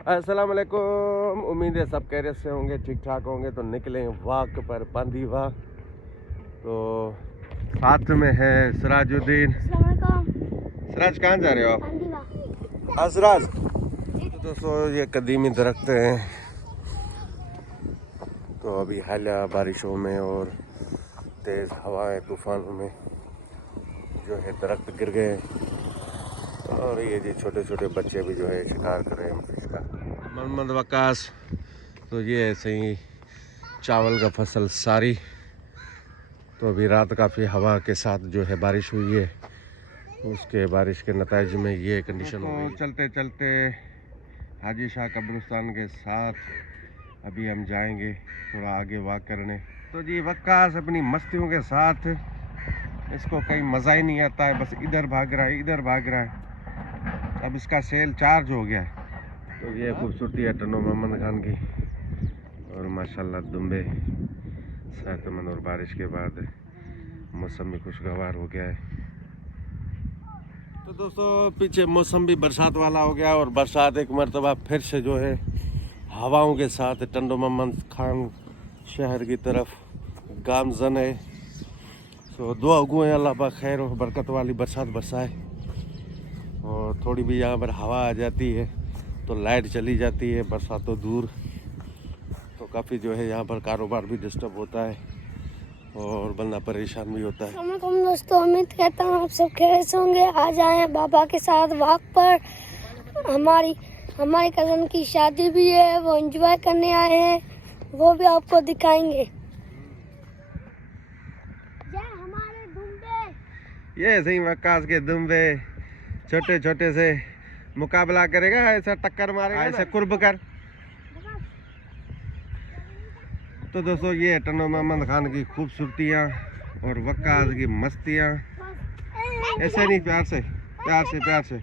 अस्सलाम वालेकुम। उम्मीद है सब खैरियत से होंगे, ठीक ठाक होंगे। तो निकले वाक पर बांदीवा। तो साथ में है सिराजुद्दीन। सिराज कहाँ जा रहे हो आप? हाँ सिराज। तो दोस्तों ये कदीमी दरख्त हैं। तो अभी हालिया बारिशों में और तेज़ हवाएं तूफानों में जो है दरख्त गिर गए और ये जी छोटे छोटे बच्चे भी जो है शिकार कर रहे हैं फिश का। मोहम्मद वकास। तो ये ऐसे ही चावल का फसल सारी। तो अभी रात काफ़ी हवा के साथ जो है बारिश हुई है, उसके बारिश के नतीजे में ये कंडीशन हो गई। चलते चलते हाजी शाह कब्रिस्तान के साथ अभी हम जाएंगे थोड़ा आगे वॉक करने। तो जी वकास अपनी मस्तियों के साथ, इसको कहीं मज़ा ही नहीं आता है, बस इधर भाग रहा है इधर भाग रहा है। अब इसका सेल चार्ज हो गया है। तो ये खूबसूरती है टनो मोहम्मद खान की। और माशाल्लाह दुम्बे सेहतमंद और बारिश के बाद मौसम भी खुशगवार हो गया है। तो दोस्तों पीछे मौसम भी बरसात वाला हो गया और बरसात एक मरतबा फिर से जो है हवाओं के साथ टंडो मोहम्मद खान शहर की तरफ गामजन है। तो दुआ गो है अल्लाह पाक खैर और बरकत वाली बरसात बरसाए। और थोड़ी भी यहाँ पर हवा आ जाती है तो लाइट चली जाती है, बरसातों दूर। तो काफ़ी जो है यहाँ पर कारोबार भी डिस्टर्ब होता है और बंदा परेशान भी होता है। अस्सलामुअलैकुम दोस्तों, उम्मीद करता हूँ आप सब खैरियत से होंगे। आज आए हैं बाबा के साथ वॉक पर। हमारी कज़न की शादी भी है, वो एंजॉय करने आए हैं, वो भी आपको दिखाएंगे। ये हमारे दुम्बे, ये सही वकास के दुम्बे छोटे छोटे से मुकाबला करेगा, ऐसा टक्कर मारेगा, ऐसे कुर्ब कर। तो दोस्तों ये टनो मोहम्मद खान की खूबसूरतियाँ और वकास की मस्तियाँ। ऐसे नहीं, प्यार से प्यार से प्यार से।